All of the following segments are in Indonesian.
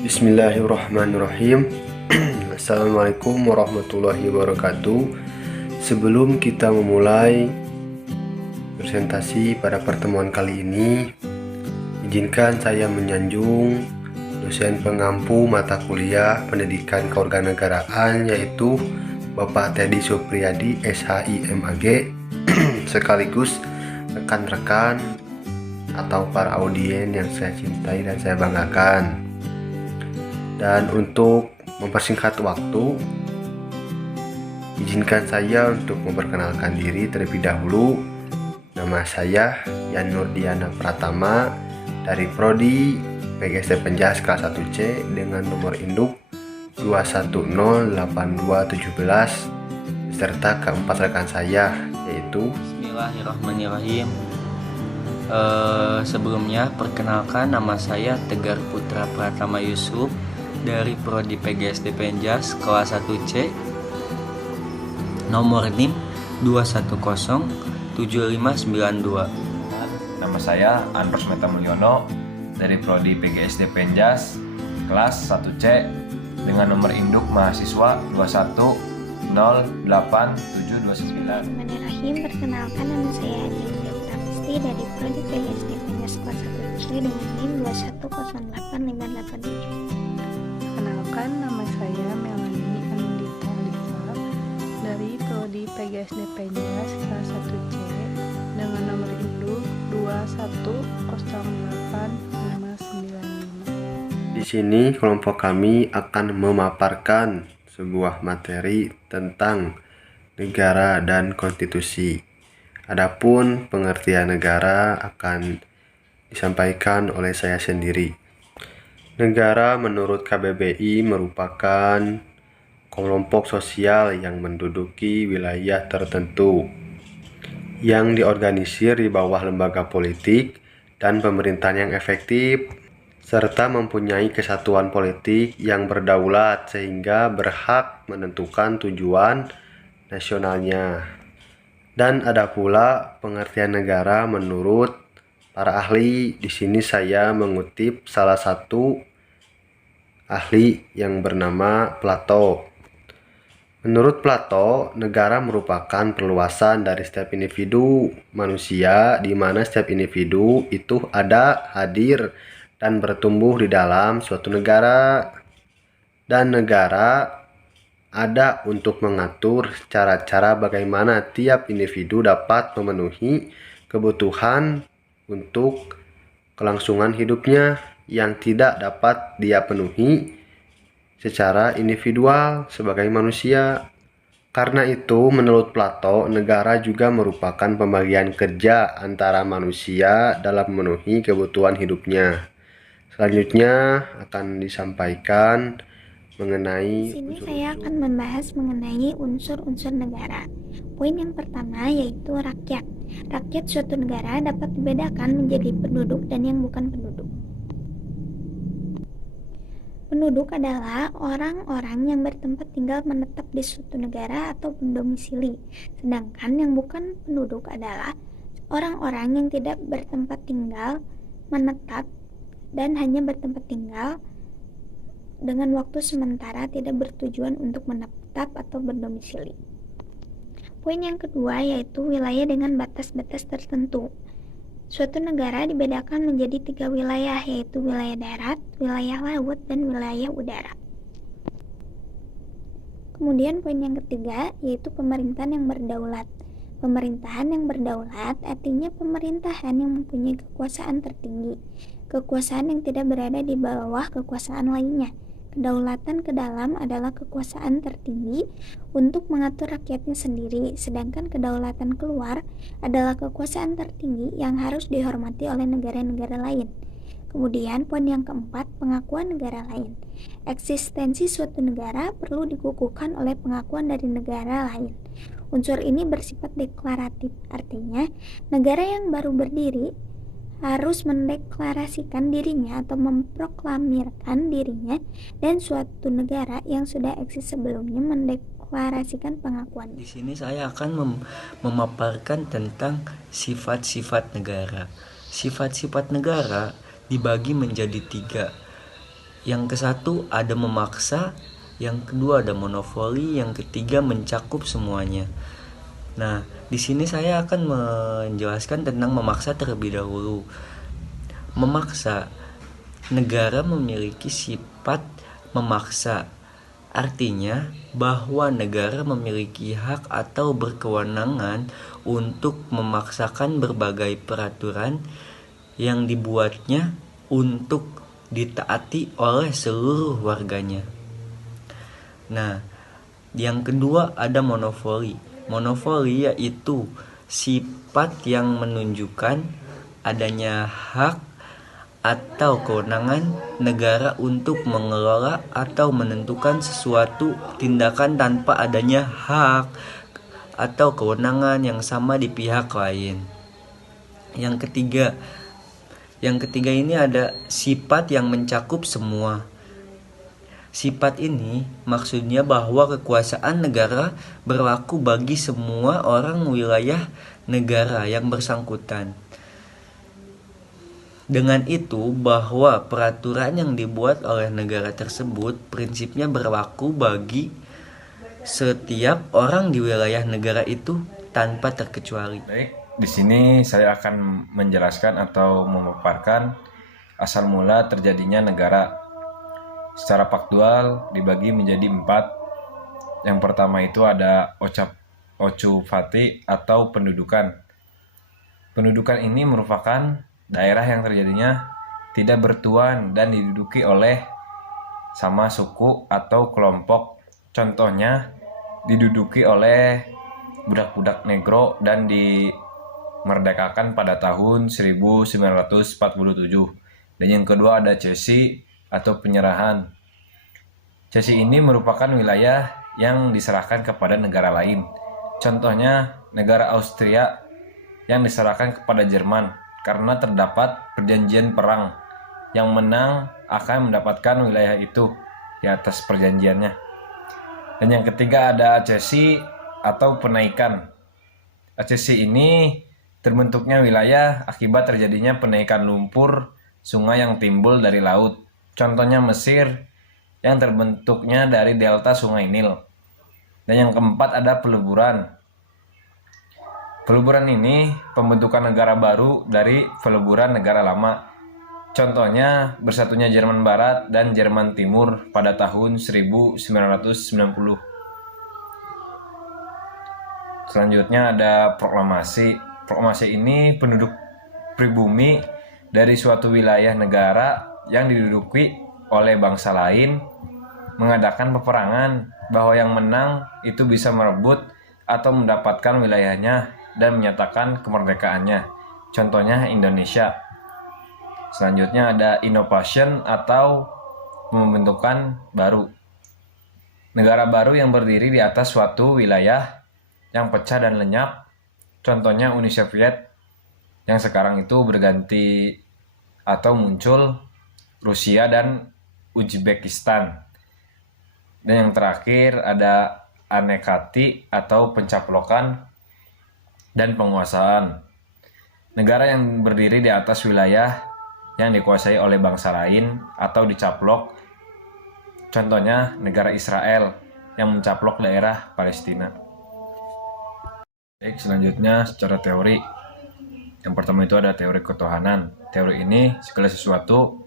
Bismillahirrahmanirrahim. Assalamualaikum warahmatullahi wabarakatuh. Sebelum kita memulai presentasi pada pertemuan kali ini, izinkan saya menyanjung dosen pengampu mata kuliah Pendidikan Kewarganegaraan, yaitu Bapak Teddy Supriyadi, SHI MAG, sekaligus rekan-rekan atau para audien yang saya cintai dan saya banggakan. Dan untuk mempersingkat waktu, izinkan saya untuk memperkenalkan diri terlebih dahulu. Nama saya Yan Nurdiana Pratama dari Prodi PGSD Penjas kelas 1C dengan nomor induk 2108217 beserta keempat rekan saya, yaitu Bismillahirrahmanirrahim. Sebelumnya perkenalkan, nama saya Tegar Putra Pratama Yusuf dari Prodi PGSD Penjas kelas 1C, nomor NIM 2107592. Nama saya Andros Meta Mulyono dari Prodi PGSD Penjas kelas 1C dengan nomor induk mahasiswa 2108729. Bismillahirrahmanirrahim. Perkenalkan, nama saya Aditya Pratama dari Prodi PGSD Penjas kelas 1C dengan NIM 2108587. Perkenalkan, nama saya Melanie Andita Alifa dari Prodi PGSD Penjas kelas 1C dengan nomor induk 2108595. di sini kelompok kami akan memaparkan sebuah materi tentang negara dan konstitusi. Adapun pengertian negara akan disampaikan oleh saya sendiri. Negara menurut KBBI merupakan kelompok sosial yang menduduki wilayah tertentu, yang diorganisir di bawah lembaga politik dan pemerintahan yang efektif, serta mempunyai kesatuan politik yang berdaulat sehingga berhak menentukan tujuan nasionalnya. Dan ada pula pengertian negara menurut para ahli. Di sini saya mengutip salah satu ahli yang bernama Plato. Menurut Plato, negara merupakan perluasan dari setiap individu manusia, di mana setiap individu itu ada, hadir, dan bertumbuh di dalam suatu negara. Dan negara ada untuk mengatur cara-cara bagaimana tiap individu dapat memenuhi kebutuhan untuk kelangsungan hidupnya yang tidak dapat dia penuhi secara individual sebagai manusia. Karena itu, menurut Plato, negara juga merupakan pembagian kerja antara manusia dalam memenuhi kebutuhan hidupnya. Selanjutnya akan disampaikan mengenai Di sini saya akan membahas mengenai unsur-unsur negara. Poin yang pertama yaitu rakyat. Rakyat suatu negara dapat dibedakan menjadi penduduk dan yang bukan penduduk. Penduduk adalah orang-orang yang bertempat tinggal menetap di suatu negara atau mendomisili. Sedangkan yang bukan penduduk adalah orang-orang yang tidak bertempat tinggal menetap dan hanya bertempat tinggal dengan waktu sementara, tidak bertujuan untuk menetap atau berdomisili. Poin yang kedua yaitu wilayah dengan batas-batas tertentu. Suatu negara dibedakan menjadi 3 wilayah, yaitu wilayah darat, wilayah laut, dan wilayah udara. Kemudian poin yang ketiga yaitu pemerintahan yang berdaulat. Pemerintahan yang berdaulat artinya pemerintahan yang mempunyai kekuasaan tertinggi, kekuasaan yang tidak berada di bawah kekuasaan lainnya. Kedaulatan ke dalam adalah kekuasaan tertinggi untuk mengatur rakyatnya sendiri, sedangkan kedaulatan keluar adalah kekuasaan tertinggi yang harus dihormati oleh negara-negara lain. Kemudian poin yang keempat, pengakuan negara lain. Eksistensi suatu negara perlu dikukuhkan oleh pengakuan dari negara lain. Unsur ini bersifat deklaratif, artinya negara yang baru berdiri harus mendeklarasikan dirinya atau memproklamirkan dirinya, dan suatu negara yang sudah eksis sebelumnya mendeklarasikan pengakuan. Di sini saya akan memaparkan tentang sifat-sifat negara. Sifat-sifat negara dibagi menjadi 3. Yang ke-1 ada memaksa, yang kedua ada monopoli, yang ketiga mencakup semuanya. Nah, di sini saya akan menjelaskan tentang memaksa terlebih dahulu. Memaksa, negara memiliki sifat memaksa. Artinya bahwa negara memiliki hak atau berkewenangan untuk memaksakan berbagai peraturan yang dibuatnya untuk ditaati oleh seluruh warganya. Nah, yang kedua ada monopoli. Monopoli yaitu sifat yang menunjukkan adanya hak atau kewenangan negara untuk mengelola atau menentukan sesuatu tindakan tanpa adanya hak atau kewenangan yang sama di pihak lain. Yang ketiga ini ada sifat yang mencakup semua. Sifat ini maksudnya bahwa kekuasaan negara berlaku bagi semua orang wilayah negara yang bersangkutan. Dengan itu bahwa peraturan yang dibuat oleh negara tersebut prinsipnya berlaku bagi setiap orang di wilayah negara itu tanpa terkecuali. Baik, di sini saya akan menjelaskan atau memaparkan asal mula terjadinya negara. Secara faktual dibagi menjadi 4. Yang pertama itu ada Ochupati atau pendudukan. Pendudukan ini merupakan daerah yang terjadinya tidak bertuan dan diduduki oleh sama suku atau kelompok. Contohnya diduduki oleh budak-budak negro dan dimerdekakan pada tahun 1947. Dan yang kedua ada cesi atau penyerahan. Cesi ini merupakan wilayah yang diserahkan kepada negara lain. Contohnya negara Austria yang diserahkan kepada Jerman karena terdapat perjanjian perang. Yang menang akan mendapatkan wilayah itu di atas perjanjiannya. Dan yang ketiga ada cesi atau penaikan. Cesi ini terbentuknya wilayah akibat terjadinya penaikan lumpur sungai yang timbul dari laut. Contohnya Mesir yang terbentuknya dari delta sungai Nil. Dan yang keempat ada peleburan. Peleburan ini pembentukan negara baru dari peleburan negara lama. Contohnya bersatunya Jerman Barat dan Jerman Timur pada tahun 1990. Selanjutnya ada proklamasi. Proklamasi ini penduduk pribumi dari suatu wilayah negara yang diduduki oleh bangsa lain mengadakan peperangan bahwa yang menang itu bisa merebut atau mendapatkan wilayahnya dan menyatakan kemerdekaannya. Contohnya Indonesia. Selanjutnya ada innovation atau pembentukan baru. Negara baru yang berdiri di atas suatu wilayah yang pecah dan lenyap. Contohnya Uni Soviet yang sekarang itu berganti atau muncul Rusia dan Uzbekistan. Dan yang terakhir ada anekati atau pencaplokan dan penguasaan. Negara yang berdiri di atas wilayah yang dikuasai oleh bangsa lain atau dicaplok. Contohnya negara Israel yang mencaplok daerah Palestina. Baik, selanjutnya secara teori. Yang pertama itu ada teori ketuhanan. Teori ini segala sesuatu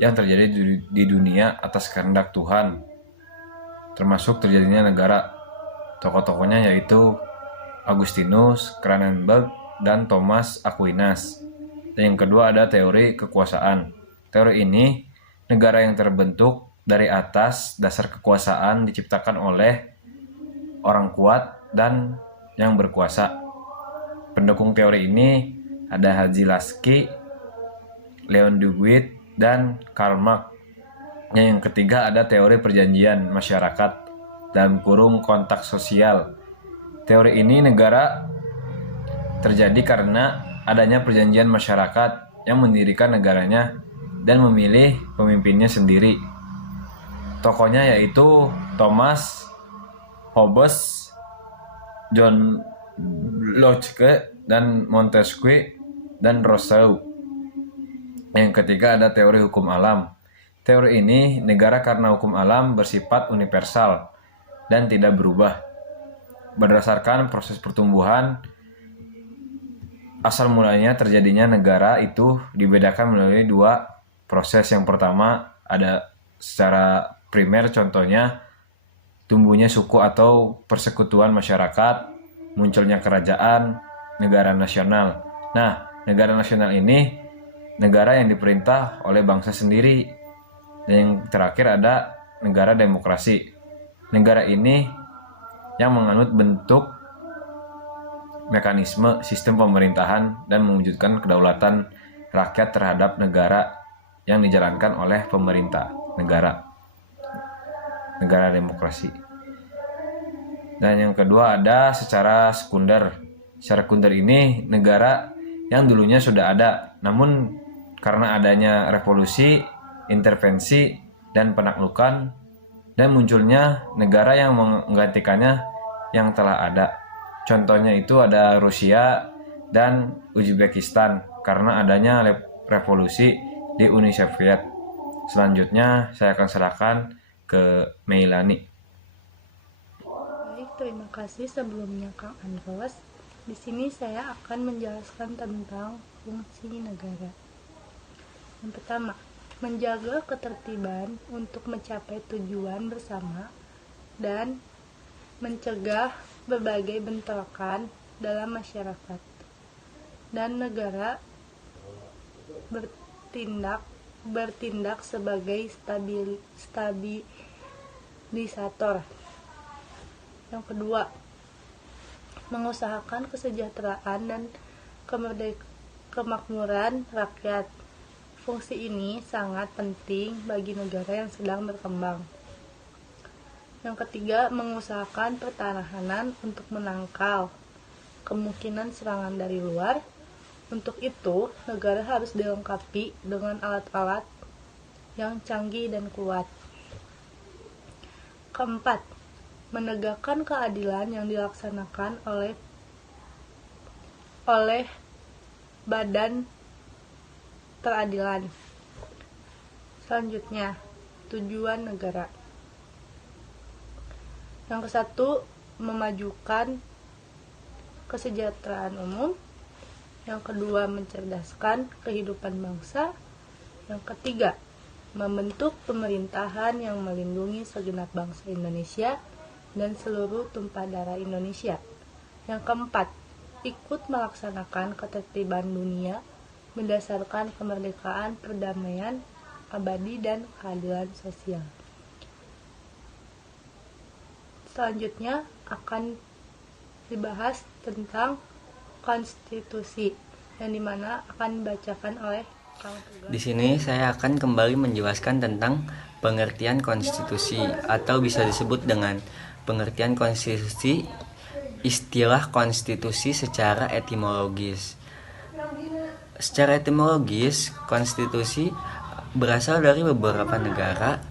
yang terjadi di dunia atas kehendak Tuhan, termasuk terjadinya negara. Tokoh-tokohnya yaitu Agustinus, Kranenberg, dan Thomas Aquinas. Dan yang kedua ada teori kekuasaan. Teori ini negara yang terbentuk dari atas dasar kekuasaan diciptakan oleh orang kuat dan yang berkuasa. Pendukung teori ini ada Haji Lasky, Leon Duguid, dan Karl Marx. Yang ketiga ada teori perjanjian masyarakat dalam kurung kontak sosial. Teori ini negara terjadi karena adanya perjanjian masyarakat yang mendirikan negaranya dan memilih pemimpinnya sendiri. Tokohnya yaitu Thomas Hobbes, John Locke, dan Montesquieu, dan Rousseau. Yang ketiga ada teori hukum alam. teori ini, negara karena hukum alam bersifat universal dan tidak berubah. Berdasarkan proses pertumbuhan, asal mulanya terjadinya negara itu dibedakan melalui dua proses. Yang pertama ada secara primer, contohnya tumbuhnya suku atau persekutuan masyarakat, munculnya kerajaan, negara nasional. Nah, negara nasional ini negara yang diperintah oleh bangsa sendiri. Dan yang terakhir ada negara demokrasi. Negara ini yang menganut bentuk mekanisme sistem pemerintahan dan mewujudkan kedaulatan rakyat terhadap negara yang dijalankan oleh pemerintah negara demokrasi. Dan yang kedua ada secara sekunder. Secara sekunder ini negara yang dulunya sudah ada, namun karena adanya revolusi, intervensi, dan penaklukan, dan munculnya negara yang menggantikannya yang telah ada. Contohnya itu ada Rusia dan Uzbekistan karena adanya revolusi di Uni Soviet. Selanjutnya saya akan serahkan ke Meilani. Baik, terima kasih sebelumnya Kang Andros. Di sini saya akan menjelaskan tentang fungsi negara. Yang pertama, menjaga ketertiban untuk mencapai tujuan bersama dan mencegah berbagai bentrokan dalam masyarakat. Dan negara bertindak sebagai stabilisator. Yang kedua, mengusahakan kesejahteraan dan kemakmuran rakyat. Fungsi ini sangat penting bagi negara yang sedang berkembang. Yang ketiga, mengusahakan pertahanan untuk menangkal kemungkinan serangan dari luar. Untuk itu, negara harus dilengkapi dengan alat-alat yang canggih dan kuat. Keempat, menegakkan keadilan yang dilaksanakan oleh badan peradilan. Selanjutnya, tujuan negara. Yang ke-1, memajukan kesejahteraan umum. Yang kedua, mencerdaskan kehidupan bangsa. Yang ketiga, membentuk pemerintahan yang melindungi segenap bangsa Indonesia dan seluruh tumpah darah Indonesia. Yang keempat, ikut melaksanakan ketertiban dunia berdasarkan kemerdekaan, perdamaian, abadi, dan keadilan sosial. Selanjutnya akan dibahas tentang konstitusi yang dimana akan dibacakan oleh Kang Tegar. Di sini saya akan kembali menjelaskan tentang pengertian konstitusi atau bisa disebut dengan pengertian konstitusi, istilah konstitusi secara etimologis. Secara etimologis, konstitusi berasal dari beberapa negara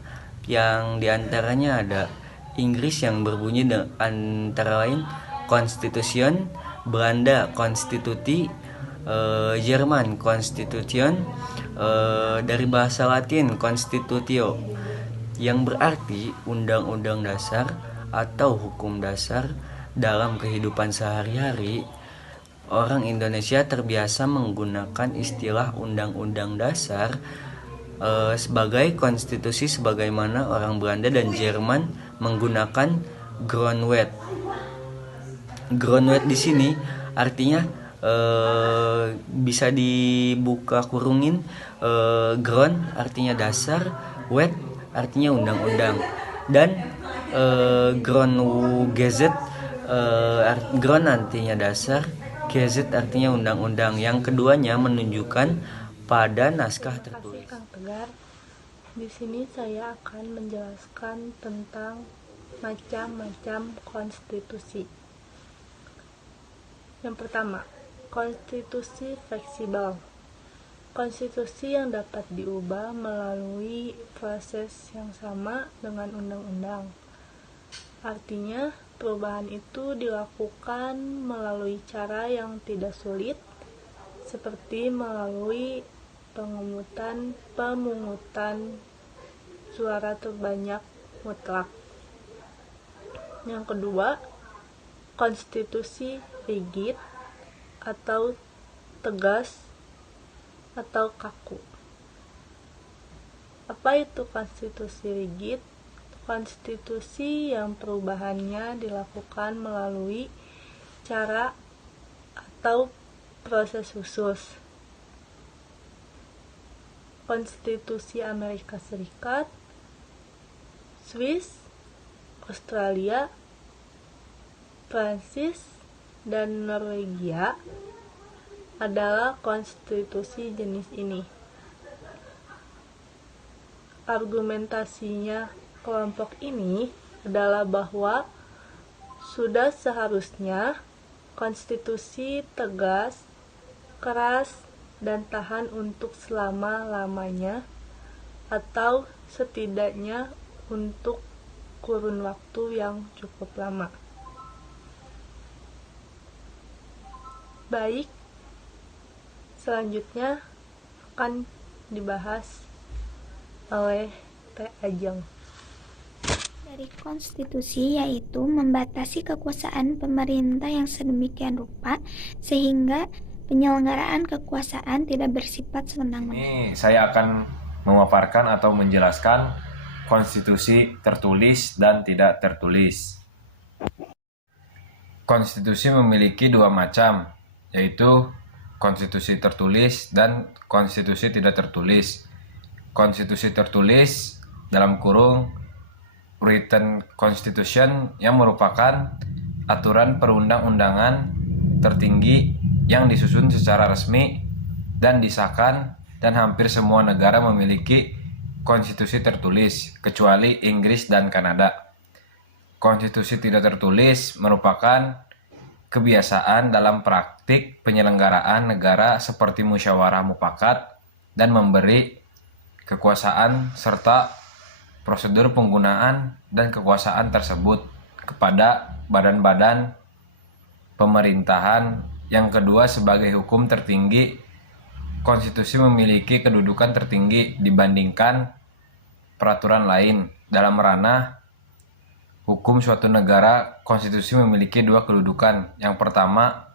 yang diantaranya ada Inggris yang berbunyi antara lain Constitution, Belanda Constituti, Jerman Constitution, dari bahasa Latin Constitutio, yang berarti undang-undang dasar atau hukum dasar. Dalam kehidupan sehari-hari, orang Indonesia terbiasa menggunakan istilah undang-undang dasar sebagai konstitusi, sebagaimana orang Belanda dan Jerman menggunakan Grondwet. Grondwet di sini artinya bisa dibuka kurungin, Grond artinya dasar, Wet artinya undang-undang, dan Grundgesetz, Grond artinya dasar, Gesetz artinya undang-undang. Yang keduanya menunjukkan pada naskah tertulis. Kang Tegar. Di sini saya akan menjelaskan tentang macam-macam konstitusi. Yang pertama, konstitusi fleksibel. Konstitusi yang dapat diubah melalui proses yang sama dengan undang-undang. Artinya, perubahan itu dilakukan melalui cara yang tidak sulit, seperti melalui pemungutan suara terbanyak mutlak. Yang kedua, konstitusi rigid atau tegas atau kaku. Apa itu konstitusi rigid? Konstitusi yang perubahannya dilakukan melalui cara atau proses khusus. Konstitusi Amerika Serikat, Swiss, Australia, Prancis, dan Norwegia adalah konstitusi jenis ini. Argumentasinya kelompok ini adalah bahwa sudah seharusnya konstitusi tegas, keras, dan tahan untuk selama-lamanya, atau setidaknya untuk kurun waktu yang cukup lama. Baik, selanjutnya akan dibahas oleh Teh Ajeng. Dari konstitusi yaitu membatasi kekuasaan pemerintah yang sedemikian rupa sehingga penyelenggaraan kekuasaan tidak bersifat sewenang-wenang. Ini saya akan memaparkan atau menjelaskan konstitusi tertulis dan tidak tertulis. Konstitusi memiliki dua macam, yaitu konstitusi tertulis dan konstitusi tidak tertulis. Konstitusi tertulis dalam kurung written constitution yang merupakan aturan perundang-undangan tertinggi yang disusun secara resmi dan disahkan, dan hampir semua negara memiliki konstitusi tertulis kecuali Inggris dan Kanada. Konstitusi tidak tertulis merupakan kebiasaan dalam praktik penyelenggaraan negara seperti musyawarah mufakat dan memberi kekuasaan serta prosedur penggunaan dan kekuasaan tersebut kepada badan-badan pemerintahan. Yang kedua, sebagai hukum tertinggi, konstitusi memiliki kedudukan tertinggi dibandingkan peraturan lain. Dalam ranah hukum suatu negara, konstitusi memiliki dua kedudukan. Yang pertama,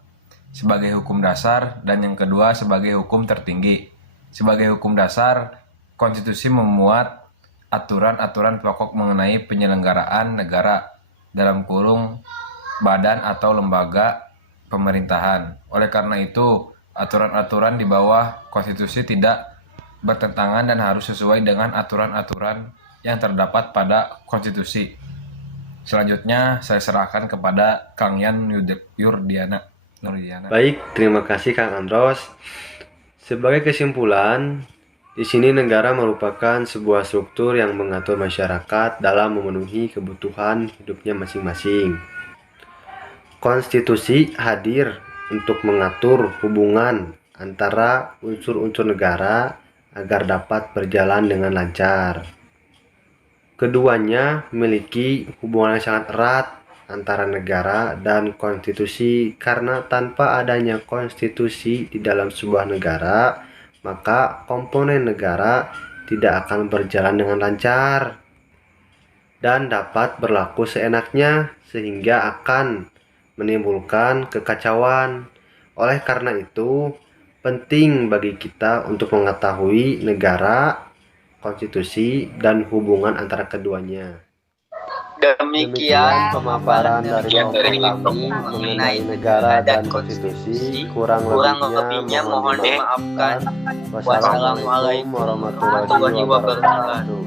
sebagai hukum dasar, dan yang kedua, sebagai hukum tertinggi. Sebagai hukum dasar, konstitusi memuat aturan-aturan pokok mengenai penyelenggaraan negara dalam kurung badan atau lembaga pemerintahan. Oleh karena itu, aturan-aturan di bawah konstitusi tidak bertentangan dan harus sesuai dengan aturan-aturan yang terdapat pada konstitusi. Selanjutnya saya serahkan kepada Kang Yan Nurdiana. Baik, terima kasih Kang Andros. Sebagai kesimpulan, di sini negara merupakan sebuah struktur yang mengatur masyarakat dalam memenuhi kebutuhan hidupnya masing-masing. Konstitusi hadir untuk mengatur hubungan antara unsur-unsur negara agar dapat berjalan dengan lancar. Keduanya memiliki hubungan yang sangat erat antara negara dan konstitusi, karena tanpa adanya konstitusi di dalam sebuah negara, maka komponen negara tidak akan berjalan dengan lancar dan dapat berlaku seenaknya sehingga akan menimbulkan kekacauan. Oleh karena itu, penting bagi kita untuk mengetahui negara, konstitusi, dan hubungan antara keduanya. Demikian pemaparan dari dari kami mengenai negara dan konstitusi. Kurang lebihnya mohon dimaafkan. Wassalamualaikum warahmatullahi wabarakatuh.